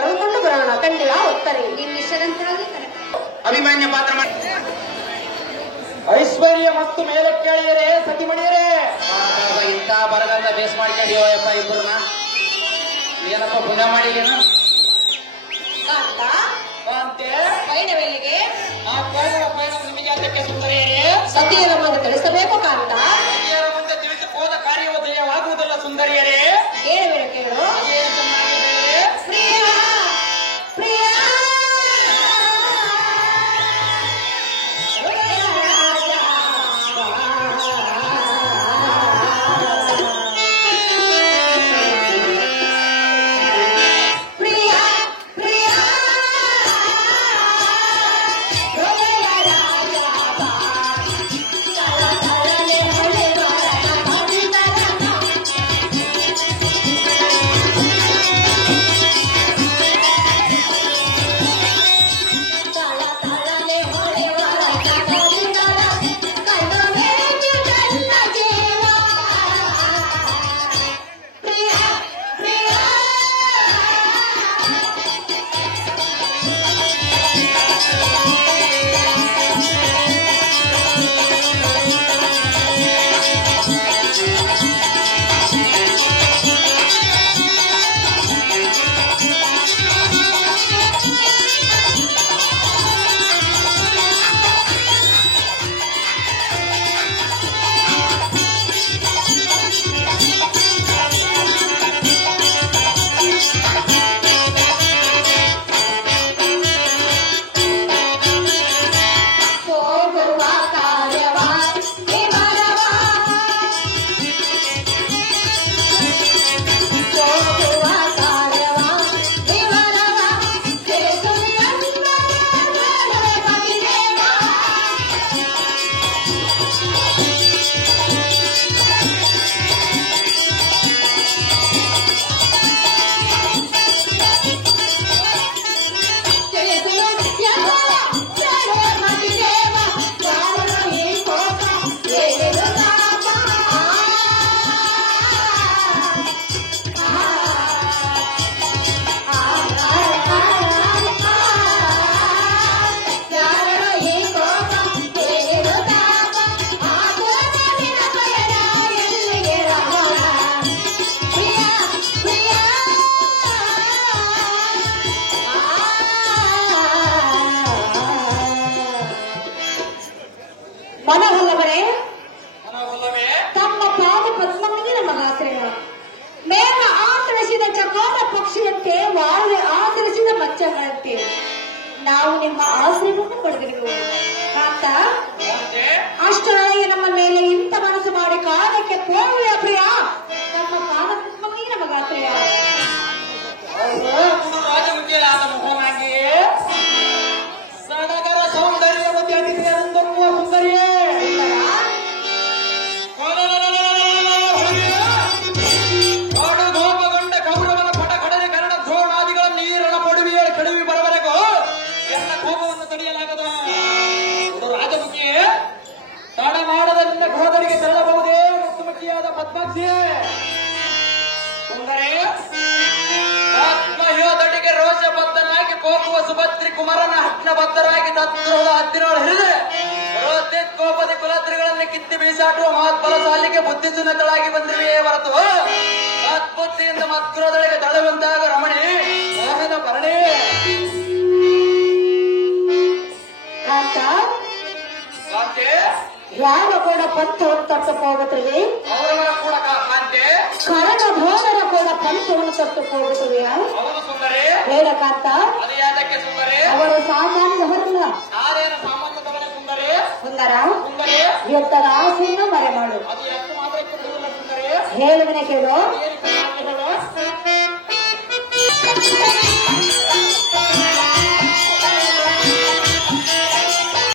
ಕರೆದುಕೊಂಡು ಬರೋಣ. ಖಂಡಿತ ಹೋಗ್ತಾರೆ. ನಿನ್ನಿಷ್ಟದಂತಾಗಲಿ ಅಭಿಮಾನ್ಯ ಪಾತ್ರ ಮಾಡಿ. ಐಶ್ವರ್ಯ ಮತ್ತು ಮೇಲೆ ಕೇಳಿದರೆ ಸತಿಮಣಿಯರೇ ಇಂಥ ಬರಗಂತ ಬೇಸ್ ಮಾಡ್ಕೊಂಡಿಯೋ ಯಪ್ಪ ಇಬ್ಬರನ್ನ. ಏನಪ್ಪ ಪುಣ್ಯ ಮಾಡಿದೇನು ಕಾಂತ ಅಂತೆ ಪೈಣವೆಲ್ಲಿಗೆ ಆ ಪೈಣ ನಿಮಗೆ ಅದಕ್ಕೆ ಸುಂದರಿಯರೇ ಸತಿಯರ ಮುಂದೆ ತಿಳಿಸಬೇಕು ಕಾಂತ. ಸತಿಯರ ಮುಂದೆ ತಿಳಿಸಿ ಹೋದ ಕಾರ್ಯವು ಜಯವಾಗುವುದಲ್ಲ ಸುಂದರಿಯರೇ. ಕೇಳುವಿರ ಕೇಳು. ಅದೇನು ಚೆನ್ನಾಗಿ ಹೇಳಿದೆ. ಪ್ರಿಯ ಪ್ರಿಯ ಮನವಲ್ಲವರೇ ತಮ್ಮ ಪಾದ ಪದ್ಮಗಳಿಗೆ ನಮಗಾಶ್ರಯ. ಮೇಘ ಆಚರಿಸಿದ ಚಕೋರ ಪಕ್ಷಿಯಂತೆ ವಾಯು ಆಚರಿಸಿದ ಮಚ್ಚಗಳಂತೆ ನಾವು ನಿಮ್ಮ ಆಶ್ರಯವನ್ನು ಪಡೆದಿರುವುದು. ಕಾಂತ ಅಷ್ಟರೊಳಗೆ ನಮ್ಮ ಮೇಲೆ ಇಂಥ ಮನಸ್ಸು ಮಾಡಿ ಕಾಲಕ್ಕೆ ಕೋವಿಯ ಪ್ರಿಯ. ನಮ್ಮ ಪಾದ ಪದ್ಮಗಳಿಗೆ ನಮಗಾಶ್ರಯ. ರಾಜವಿದ್ಯೆಯಾದ ಮೋಹನಾಗಿ ಸಡಗರ ಸೌಂದರ್ಯ ಮಧ್ಯೆ ಅತಿಥಿಯರೊಂದೊಮ್ಮೆ ಸುಂದರಿಯೇ ಧೂಪಗೊಂಡ ಕೌರವನ ಪಟಕಡನೆ ಕರಣ ಧೋರಣಾದಿಗಳ ನೀರನ ಪಡುವಿಯ ಕಡುವಿ ಬರವರೆಗೂ ಎಲ್ಲ ಕೋಪವನ್ನು ತಡೆಯಲಾಗದ ರಾಜಮುಖಿ ತಡ ಮಾಡದ ನಿನ್ನ ಗೋದರಿಗೆ ತೆರಳಬಹುದೇ ಮುತ್ತುಮುಖಿಯಾದ ಪದ್ಮಾಕ್ಷಿಯೇ ಸುಂದರೇ ಆತ್ಮಯೋಧನಿಗೆ ರೋಷಬದ್ಧನಾಗಿ ಕೋಪುವ ಸುಭದ್ರಿ ಕುಮಾರನ ಹಟ್ನಬದ್ಧರಾಗಿ ತತ್ವದ ಹತ್ತಿರೋಳು ಹಿಡಿದು ರೋದ್ಯತ್ ಕೋಪದ ಕುಲತ್ರಿಗಳನ್ನು ಕಿತ್ತಿ ಬೀಸಾಟುವ ಮಹತ್ಫಲ ಸಾಲಿಗೆ ಬುದ್ಧಿಸುನತಳಾಗಿ ಬಂದಿರುವೆಯೇ ಹೊರತು ತತ್ಬುದ್ಧಿಯಿಂದ ಮತ್ಕುರದೊಳಗೆ ತಳೆವಂತಾಗ ರಮಣಿ ಮೋಹನ ಭರಣಿ ಕಾಂತ ಕಾಂತೆ ಯಾವ ಕೂಡ ಪಂಥವನ್ನು ತಟ್ಟು ಹೋಗುತ್ತದೆ. ಅವರವರ ಕೂಡ ಕಾಂತೆ ಕರಣ ಧೋರಣರ ಕೂಡ ಪಂಥವನ್ನು ತಟ್ಟು ಹೋಗುತ್ತದೆ. ಅವನು ಸುಂದರೇ ಹೇಳ ಕಾಂತ ಅದು ಯಾತಕ್ಕೆ ಸುಂದರೇ ಅವರು ಸಾಮಾನ್ಯದವರಲ್ಲ. ಯಾರೇನು ಸಾಮಾನ್ಯದವರೇ ಸುಂದರೇ ಸುಂದರ ಸುಂದರೇ ಎತ್ತರ ಆಸೆಯನ್ನು ಮರೆ ಮಾಡು. ಅದು ಎಷ್ಟು ಮಾತ್ರಕ್ಕೆ ಬಿಡುವುದಿಲ್ಲ ಸುಂದರೇ ಹೇಳುವನೆ ಕೇಳು. ಏನು ಹೇಳು